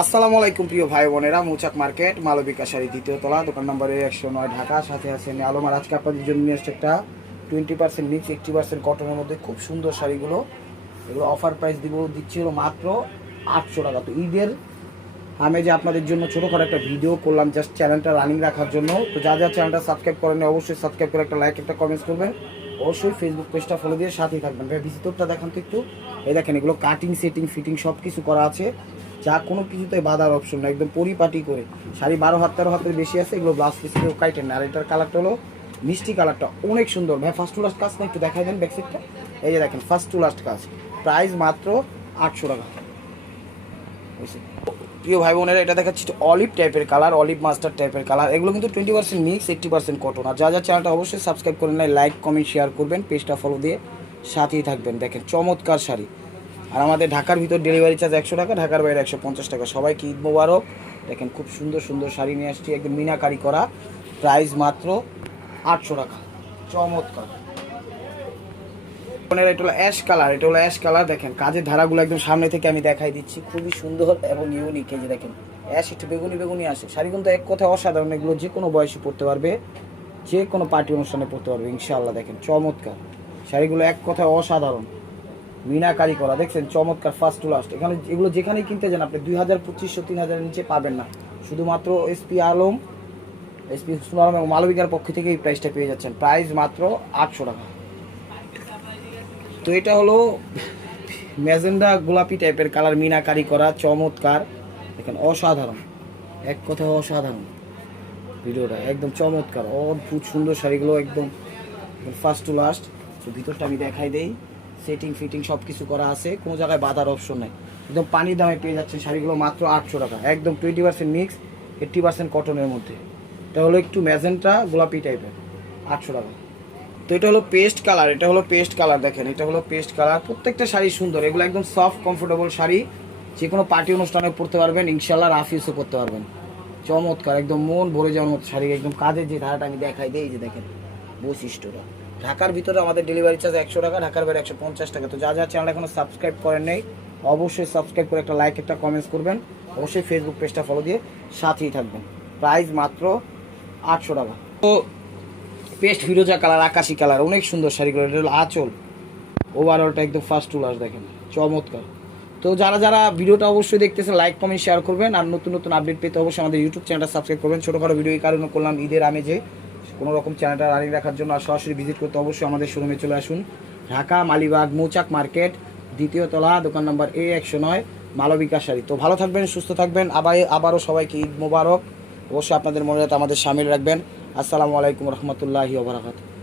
আসসালামু আলাইকুম প্রিয় ভাই বোনেরা, মৌচাক মার্কেট মালবিকা শাড়ি দ্বিতীয় তলা, দোকান নম্বর 109 ঢাকা। সাথে আছেন আলমার। আজকে আপনাদের জন্য নিয়ে আসছে একটা 20% মিক্স 80% কটনের মধ্যে খুব সুন্দর শাড়িগুলো। এগুলো অফার প্রাইস দিচ্ছি হলো মাত্র 800 টাকা। তো ঈদের আমি যে আপনাদের জন্য ছোটো করে একটা ভিডিও করলাম জাস্ট চ্যানেলটা রানিং রাখার জন্য। তো যা চ্যানেলটা সাবস্ক্রাইব করেন অবশ্যই সাবস্ক্রাইব করে একটা লাইক একটা কমেন্টস করবেন, অবশ্যই ফেসবুক পেজটা ফলো দিয়ে সাথেই থাকবেন। ভাই ভিজিটরটা দেখান তো একটু। এই দেখেন এগুলো কাটিং সেটিং ফিটিং সব কিছু করা আছে, যা কোনো কিছুতে বাধার অপশন না, একদম পরিপাটি করে। শাড়ি 12 হাত 13 হাতের বেশি আছে, এগুলো ব্লাউজ পিস কেউ কাটেন না। আর এটার কালারটা হলো মিষ্টি কালারটা, অনেক সুন্দর। ভাই ফার্স্ট টু লাস্ট কাজ না একটু দেখাই দেন ব্যাকসাইডটা। এই যে দেখেন ফার্স্ট টু লাস্ট কাজ, প্রাইস মাত্র 800 টাকা। প্রিয় ভাই বোনেরা, এটা দেখাচ্ছি অলিভ টাইপের কালার, অলিভ মাস্টার টাইপের কালার। এগুলো কিন্তু 20% মিক্স 80% কটন। আর যা চ্যানেলটা অবশ্যই সাবস্ক্রাইব করে নেয়, লাইক কমেন্ট শেয়ার করবেন, পেজটা ফলো দিয়ে সাথেই থাকবেন। দেখেন চমৎকার শাড়ি। আর আমাদের ঢাকার ভিতর ডেলিভারি চার্জ 100 টাকা, ঢাকার বাইরে 150 টাকা। সবাইকে ঈদ মোবারক। দেখেন খুব সুন্দর সুন্দর শাড়ি নিয়ে আসছি, একদম মিনাকারি করা, প্রাইস মাত্র 800 টাকা। চমৎকার। এটা হলো অ্যাশ কালার, এটা হলো অ্যাশ কালার। দেখেন কাজের ধারাগুলো একদম সামনে থেকে আমি দেখাই দিচ্ছি, খুবই সুন্দর এবং ইউনিক। এই যে দেখেন অ্যাশ একটু বেগুনি বেগুনি আসে, শাড়ি কিন্তু এক কথায় অসাধারণ। এগুলো যে কোনো বয়সে পরতে পারবে, যে কোনো পার্টি অনুষ্ঠানে পরতে পারবে ইনশাআল্লাহ। দেখেন চমৎকার শাড়িগুলো, এক কথায় অসাধারণ, মিনাকারি করা। দেখছেন চমৎকার ফার্স্ট টু লাস্ট। এখানে এগুলো যেখানেই কিনতে যান আপনি 2000 2500 3000 নিচে পাবেন না। শুধুমাত্র এসপি আলম, এসপি হুসনুল আলম এবং মালবিকার পক্ষ থেকে এই প্রাইসটা পেয়ে যাচ্ছেন, প্রাইস মাত্র 800 টাকা। তো এটা হলো ম্যাজেন্ডা গোলাপি টাইপের কালার, মিনাকারি করা, চমৎকার। দেখেন অসাধারণ, এক কথায় অসাধারণ। ভিডিওটা একদম চমৎকার, অদ্ভুত সুন্দর শাড়িগুলো, একদম ফার্স্ট টু লাস্ট। তো ভিতরটা আমি দেখাই দেই, সেটিং ফিটিং সব কিছু করা আছে, কোনো জায়গায় বাধার অপশন নেই। একদম পানির দামে পেয়ে যাচ্ছেন শাড়িগুলো মাত্র 800 টাকা। একদম 20% মিক্স 80% কটনের মধ্যে। এটা হলো একটু ম্যাজেন্টা গোলাপি টাইপের, 800 টাকা। তো এটা হলো পেস্ট কালার, এটা হলো পেস্ট কালার। দেখেন এটা হলো পেস্ট কালার। প্রত্যেকটা শাড়ি সুন্দর, এগুলো একদম সফট কমফোর্টেবল শাড়ি, যে কোনো পার্টি অনুষ্ঠানে পরতে পারবেন ইনশাল্লাহ, রাফ ইউজও করতে পারবেন। চমৎকার, একদম মন ভরে যাওয়ার মতো শাড়ি। একদম কাজের যে ধারাটা আমি দেখাই দিই, এই যে দেখেন বৈশিষ্ট্যটা। ঢাকার ভিতরে আমাদের ডেলিভারি চার্জ 100 টাকা, ঢাকার বাইরে 150 টাকা। তো যা চ্যানেল এখনো সাবস্ক্রাইব করেন নেই অবশ্যই সাবস্ক্রাইব করে একটা লাইক একটা কমেন্টস করবেন, অবশ্যই ফেসবুক পেজটা ফলো দিয়ে সাথেই থাকবেন। প্রাইস মাত্র 800 টাকা। তো পেস্ট ফিরোজা কালার, আকাশি কালার, অনেক সুন্দর শাড়িগুলো। এটা হলো আঁচল, ওভারঅলটা একদম ফার্স্ট টু লাস্ট। দেখেন চমৎকার। তো যারা ভিডিওটা অবশ্যই দেখতেছেন লাইক কমেন্ট শেয়ার করবেন। আর নতুন নতুন আপডেট পেতে অবশ্যই আমাদের ইউটিউব চ্যানেলটা সাবস্ক্রাইব করবেন। ছোটোখাটো ভিডিও এই কারণে করলাম, ঈদের আমেজে কোনো রকম চ্যানেলটা রানিং রাখার জন্য। আর সরাসরি ভিজিট করতে অবশ্যই আমাদের শোরুমে চলে আসুন, ঢাকা মালিবাগ মৌচাক মার্কেট দ্বিতীয় তলা, দোকান নম্বর A109, মালবিকা শাড়ি। তো ভালো থাকবেন, সুস্থ থাকবেন। আবারও সবাইকে ঈদ মোবারক। অবশ্যই আপনাদের মনে আমাদের সামিল রাখবেন। আসসালামু আলাইকুম রহমতুল্লাহি ওয়া বারাকাতুহু।